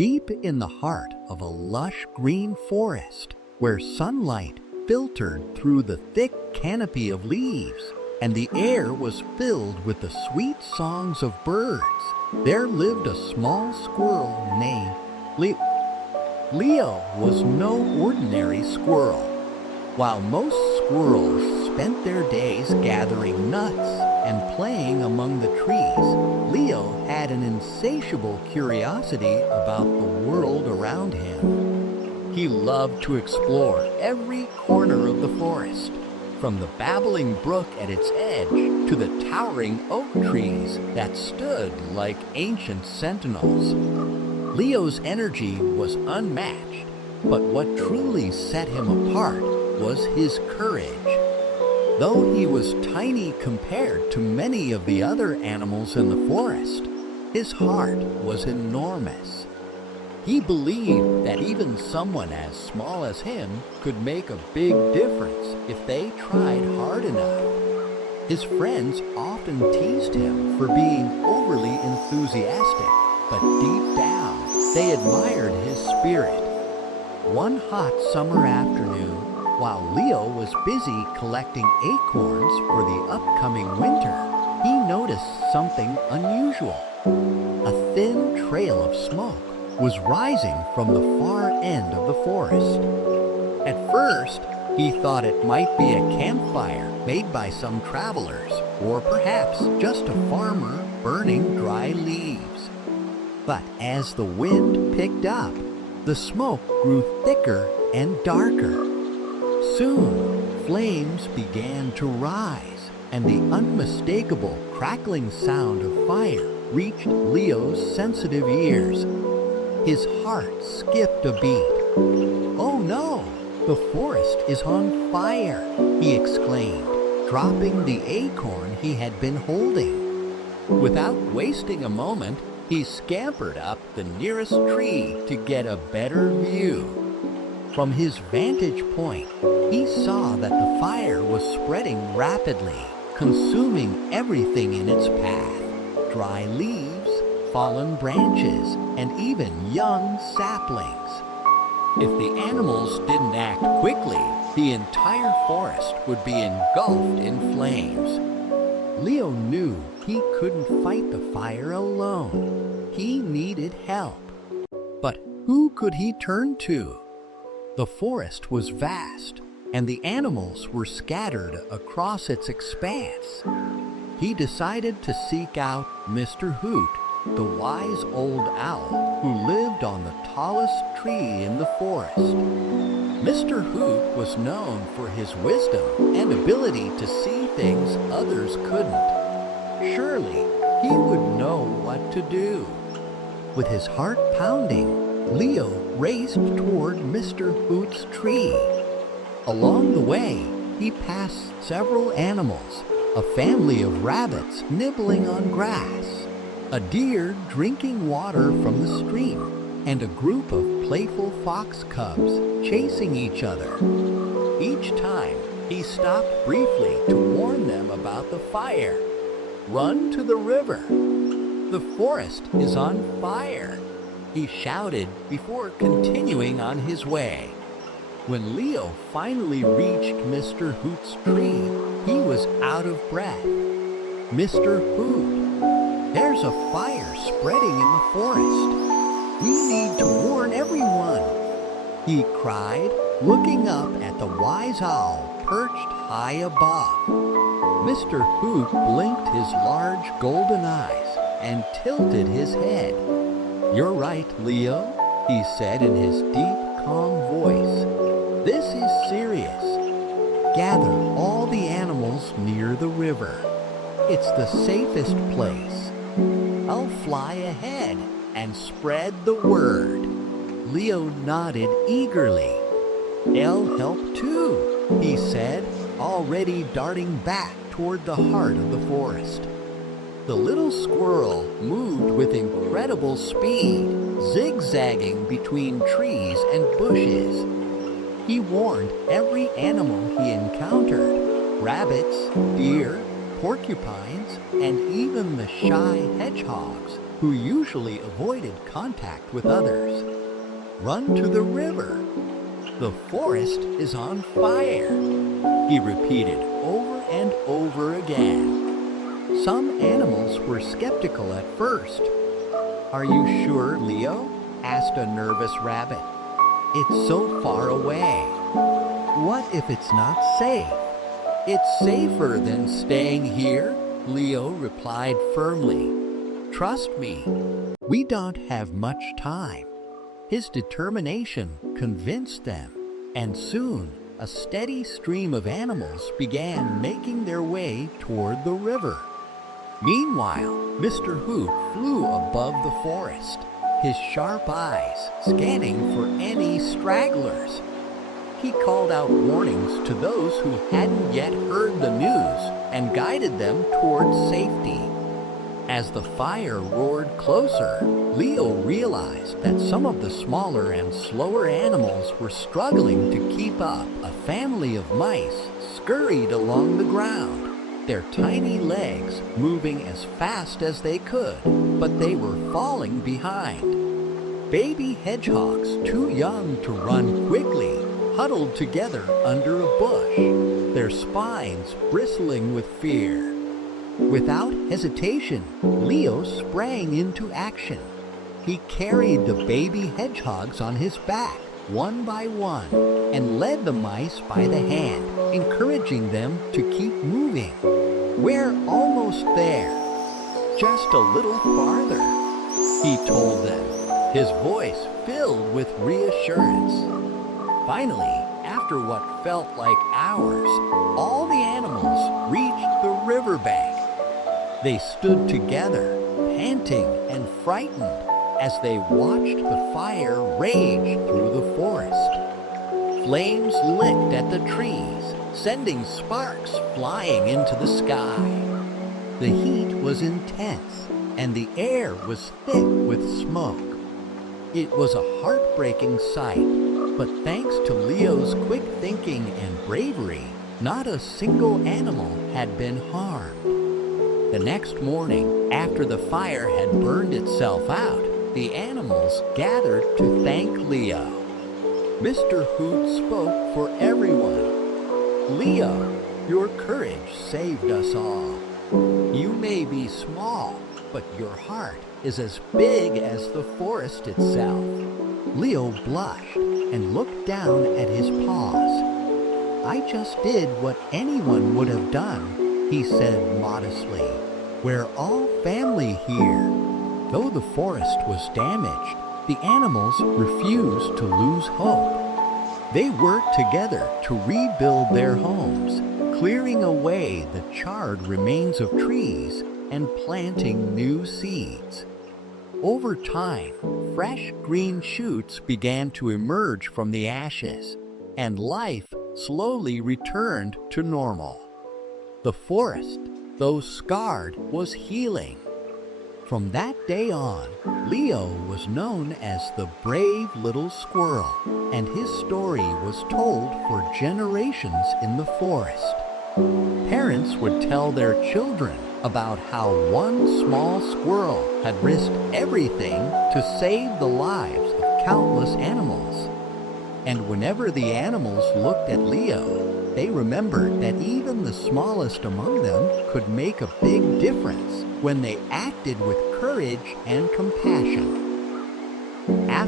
deep in the heart of a lush green forest, where sunlight filtered through the thick canopy of leaves, and the air was filled with the sweet songs of birds, there lived a small squirrel named Leo was no ordinary squirrel. While most squirrels spent their days gathering nuts and playing among the trees, Leo had an insatiable curiosity about the world around him. He loved to explore every corner of the forest, from the babbling brook at its edge to the towering oak trees that stood like ancient sentinels. Leo's energy was unmatched, but what truly set him apart was his courage. Though he was tiny compared to many of the other animals in the forest, his heart was enormous. He believed that even someone as small as him could make a big difference if they tried hard enough. His friends often teased him for being overly enthusiastic, but deep down, they admired his spirit. One hot summer afternoon, while Leo was busy collecting acorns for the upcoming winter, he noticed something unusual. A thin trail of smoke was rising from the far end of the forest. At first, he thought it might be a campfire made by some travelers, or perhaps just a farmer burning dry leaves. But as the wind picked up, the smoke grew thicker and darker. Soon, flames began to rise, and the unmistakable crackling sound of fire reached Leo's sensitive ears. His heart skipped a beat. "Oh no, the forest is on fire!" he exclaimed, dropping the acorn he had been holding. Without wasting a moment, he scampered up the nearest tree to get a better view. From his vantage point, he saw that the fire was spreading rapidly, consuming everything in its path: dry leaves, fallen branches, and even young saplings. If the animals didn't act quickly, the entire forest would be engulfed in flames. Leo knew he couldn't fight the fire alone. He needed help. But who could he turn to? The forest was vast, and the animals were scattered across its expanse. He decided to seek out Mr. Hoot, the wise old owl who lived on the tallest tree in the forest. Mr. Hoot was known for his wisdom and ability to see things others couldn't. Surely he would know what to do. With his heart pounding, Leo raced toward Mr. Hoot's tree. Along the way, he passed several animals: a family of rabbits nibbling on grass, a deer drinking water from the stream, and a group of playful fox cubs chasing each other. Each time, he stopped briefly to warn them about the fire. "Run to the river! The forest is on fire!" he shouted before continuing on his way. When Leo finally reached Mr. Hoot's tree, he was out of breath. "Mr. Hoot, there's a fire spreading in the forest. We need to warn everyone," he cried, looking up at the wise owl perched high above. Mr. Hoot blinked his large golden eyes and tilted his head. "You're right, Leo," he said in his deep, calm voice. "This is serious. Gather all the animals near the river. It's the safest place. I'll fly ahead and spread the word." Leo nodded eagerly. "I'll help too," he said, already darting back toward the heart of the forest. The little squirrel moved with incredible speed, zigzagging between trees and bushes. He warned every animal he encountered: rabbits, deer, porcupines, and even the shy hedgehogs, who usually avoided contact with others. "Run to the river. The forest is on fire," he repeated over and over again. Some animals were skeptical at first. "Are you sure, Leo?" asked a nervous rabbit. "It's so far away. What if it's not safe?" "It's safer than staying here," Leo replied firmly. "Trust me, we don't have much time." His determination convinced them, and soon a steady stream of animals began making their way toward the river. Meanwhile, Mr. Hoot flew above the forest, his sharp eyes scanning for any stragglers. He called out warnings to those who hadn't yet heard the news and guided them towards safety. As the fire roared closer, Leo realized that some of the smaller and slower animals were struggling to keep up. A family of mice scurried along the ground, their tiny legs moving as fast as they could, but they were falling behind. Baby hedgehogs, too young to run quickly, huddled together under a bush, their spines bristling with fear. Without hesitation, Leo sprang into action. He carried the baby hedgehogs on his back, one by one, and led the mice by the hand, encouraging them to keep moving. "We're almost there. Just a little farther," he told them, his voice filled with reassurance. Finally, after what felt like hours, all the animals reached the riverbank. They stood together, panting and frightened, as they watched the fire rage through the forest. Flames licked at the trees, sending sparks flying into the sky. The heat was intense, and the air was thick with smoke. It was a heartbreaking sight, but thanks to Leo's quick thinking and bravery, not a single animal had been harmed. The next morning, after the fire had burned itself out, the animals gathered to thank Leo. Mr. Hoot spoke for everyone. "Leo, your courage saved us all. You may be small, but your heart is as big as the forest itself." Leo blushed and looked down at his paws. "I just did what anyone would have done," he said modestly. "We're all family here." Though the forest was damaged, the animals refused to lose hope. They worked together to rebuild their homes, clearing away the charred remains of trees and planting new seeds. Over time, fresh green shoots began to emerge from the ashes, and life slowly returned to normal. The forest, though scarred, was healing. From that day on, Leo was known as the brave little squirrel, and his story was told for generations in the forest. Parents would tell their children about how one small squirrel had risked everything to save the lives of countless animals. And whenever the animals looked at Leo, they remembered that even the smallest among them could make a big difference when they acted with courage and compassion.